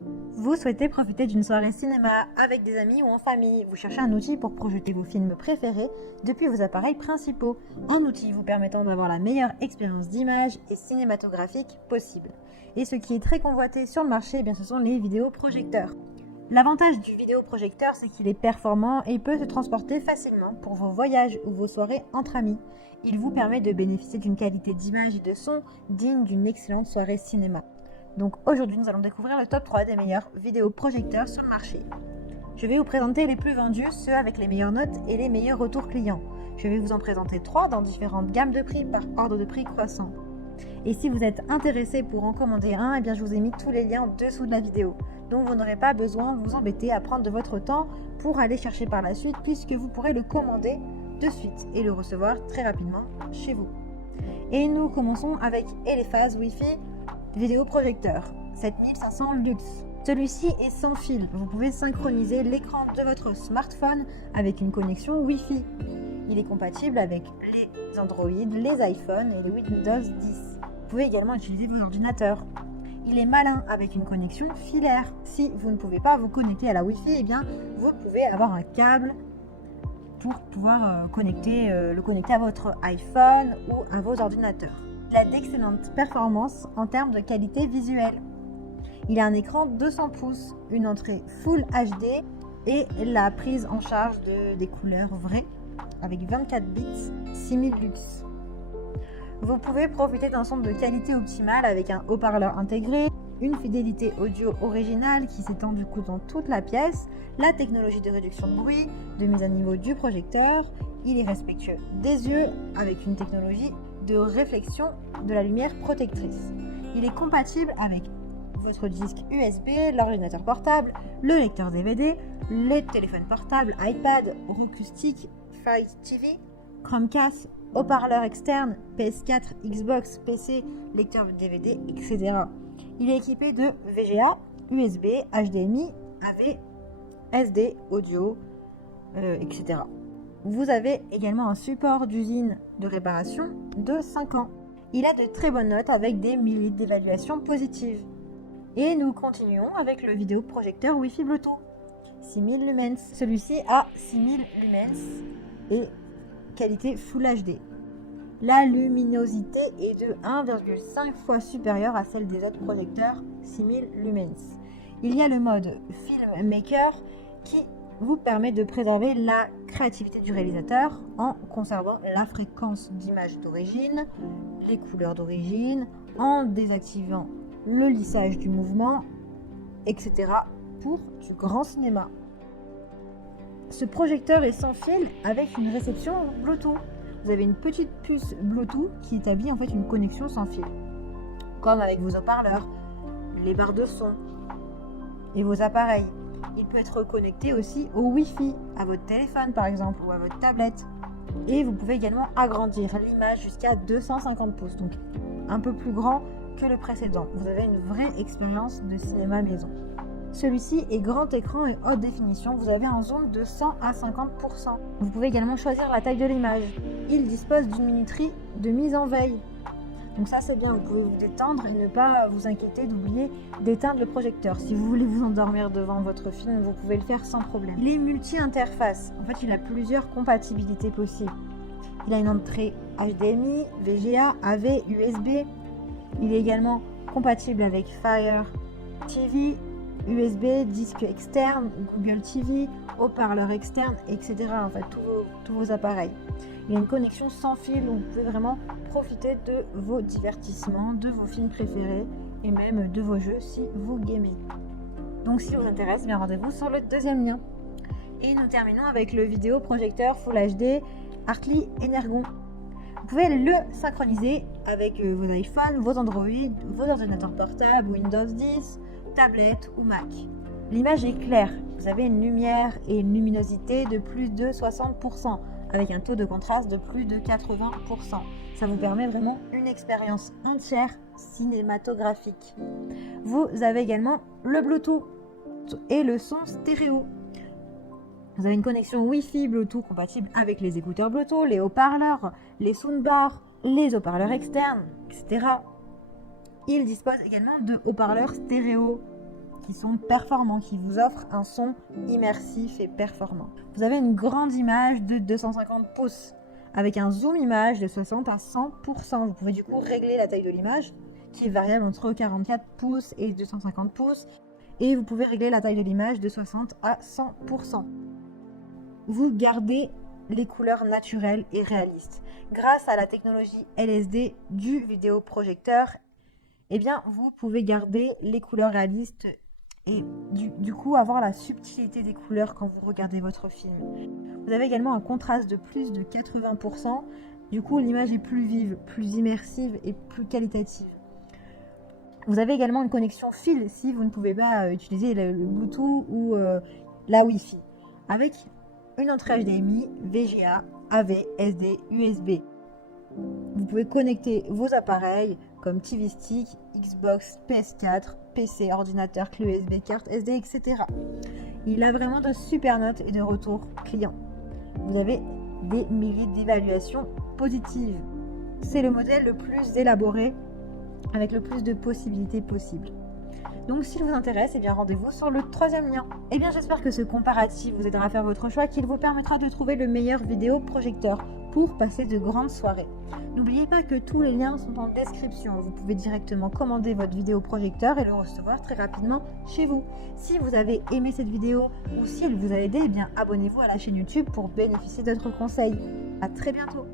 Vous souhaitez profiter d'une soirée cinéma avec des amis ou en famille. Vous cherchez un outil pour projeter vos films préférés depuis vos appareils principaux. Un outil vous permettant d'avoir la meilleure expérience d'image et cinématographique possible. Et ce qui est très convoité sur le marché, ce sont les vidéoprojecteurs. L'avantage du vidéoprojecteur, c'est qu'il est performant et peut se transporter facilement pour vos voyages ou vos soirées entre amis. Il vous permet de bénéficier d'une qualité d'image et de son digne d'une excellente soirée cinéma. Donc aujourd'hui, nous allons découvrir le top 3 des meilleurs vidéoprojecteurs sur le marché. Je vais vous présenter les plus vendus, ceux avec les meilleures notes et les meilleurs retours clients. Je vais vous en présenter 3 dans différentes gammes de prix par ordre de prix croissant. Et si vous êtes intéressé pour en commander un, je vous ai mis tous les liens en dessous de la vidéo. Donc vous n'aurez pas besoin de vous embêter à prendre de votre temps pour aller chercher par la suite, puisque vous pourrez le commander de suite et le recevoir très rapidement chez vous. Et nous commençons avec Elephaz Wi-Fi vidéoprojecteur 7500 Lux. Celui-ci est sans fil. Vous pouvez synchroniser l'écran de votre smartphone avec une connexion Wi-Fi. Il est compatible avec les Android, les iPhones et les Windows 10. Vous pouvez également utiliser vos ordinateurs. Il est malin avec une connexion filaire. Si vous ne pouvez pas vous connecter à la Wi-Fi, vous pouvez avoir un câble pour pouvoir le connecter à votre iPhone ou à vos ordinateurs. Il a d'excellentes performances en termes de qualité visuelle. Il a un écran 200 pouces, une entrée Full HD et la prise en charge des couleurs vraies avec 24 bits 6000 lux. Vous pouvez profiter d'un son de qualité optimale avec un haut-parleur intégré, une fidélité audio originale qui s'étend du coup dans toute la pièce, la technologie de réduction de bruit, de mise à niveau du projecteur. Il est respectueux des yeux avec une technologie de réflexion de la lumière protectrice. Il est compatible avec votre disque USB, l'ordinateur portable, le lecteur DVD, les téléphones portables, iPad, Roku Stick, Fire TV, Chromecast, haut-parleur externe, PS4, Xbox, PC, lecteur DVD, etc. Il est équipé de VGA, USB, HDMI, AV, SD, audio, etc. Vous avez également un support d'usine de réparation de 5 ans. Il a de très bonnes notes avec des milliers d'évaluations positives. Et nous continuons avec le vidéoprojecteur Wi-Fi Bluetooth 6000 lumens. Celui-ci a 6000 lumens et qualité Full HD. La luminosité est de 1,5 fois supérieure à celle des autres projecteurs 6000 lumens. Il y a le mode Filmmaker qui vous permet de préserver la créativité du réalisateur en conservant la fréquence d'image d'origine, les couleurs d'origine, en désactivant le lissage du mouvement, etc. pour du grand cinéma. Ce projecteur est sans fil avec une réception Bluetooth. Vous avez une petite puce Bluetooth qui établit en fait une connexion sans fil, comme avec vos haut-parleurs, les barres de son et vos appareils. Il peut être connecté aussi au Wi-Fi, à votre téléphone par exemple ou à votre tablette. Et vous pouvez également agrandir l'image jusqu'à 250 pouces, donc un peu plus grand que le précédent. Vous avez une vraie expérience de cinéma maison. Celui-ci est grand écran et haute définition. Vous avez un zoom de 100 à 50%. Vous pouvez également choisir la taille de l'image. Il dispose d'une minuterie de mise en veille. Donc ça c'est bien, vous pouvez vous détendre et ne pas vous inquiéter d'oublier d'éteindre le projecteur. Si vous voulez vous endormir devant votre film, vous pouvez le faire sans problème. Il est multi-interface. En fait, il a plusieurs compatibilités possibles. Il a une entrée HDMI, VGA, AV, USB. Il est également compatible avec Fire TV, USB, disque externe, Google TV, haut-parleur externe, etc. En fait, tous vos appareils. Il y a une connexion sans fil où vous pouvez vraiment profiter de vos divertissements, de vos films préférés et même de vos jeux si vous gamez. Donc si vous intéresse, rendez-vous sur le deuxième lien. Et nous terminons avec le vidéoprojecteur Full HD Arcli Energon. Vous pouvez le synchroniser avec vos iPhones, vos Android, vos ordinateurs portables, Windows 10, tablettes ou Mac. L'image est claire. Vous avez une lumière et une luminosité de plus de 60%. Avec un taux de contraste de plus de 80%. Ça vous permet vraiment une expérience entière cinématographique. Vous avez également le Bluetooth et le son stéréo. Vous avez une connexion Wi-Fi Bluetooth compatible avec les écouteurs Bluetooth, les haut-parleurs, les soundbars, les haut-parleurs externes, etc. Il dispose également de haut-parleurs stéréo. qui sont performants, qui vous offrent un son immersif et performant. Vous avez une grande image de 250 pouces avec un zoom image de 60 à 100%. Vous pouvez du coup régler la taille de l'image qui est variable entre 44 pouces et 250 pouces et vous pouvez régler la taille de l'image de 60 à 100%. Vous gardez les couleurs naturelles et réalistes. Grâce à la technologie LSD du vidéoprojecteur, eh bien, vous pouvez garder les couleurs réalistes et du coup avoir la subtilité des couleurs quand vous regardez votre film. Vous avez également un contraste de plus de 80%, du coup l'image est plus vive, plus immersive et plus qualitative. Vous avez également une connexion fil si vous ne pouvez pas utiliser le Bluetooth ou la Wi-Fi, avec une entrée HDMI, VGA, AV, SD, USB. Vous pouvez connecter vos appareils comme TV Stick, Xbox, PS4, PC, ordinateur, clé USB, carte SD, etc. Il a vraiment de super notes et de retours clients. Vous avez des milliers d'évaluations positives. C'est le modèle le plus élaboré avec le plus de possibilités possibles. Donc s'il vous intéresse, eh bien rendez-vous sur le 3e lien. Eh bien j'espère que ce comparatif vous aidera à faire votre choix, qu'il vous permettra de trouver le meilleur vidéoprojecteur pour passer de grandes soirées. N'oubliez pas que tous les liens sont en description. Vous pouvez directement commander votre vidéoprojecteur et le recevoir très rapidement chez vous. Si vous avez aimé cette vidéo ou si elle vous a aidé, eh bien abonnez-vous à la chaîne YouTube pour bénéficier d'autres conseils. À très bientôt.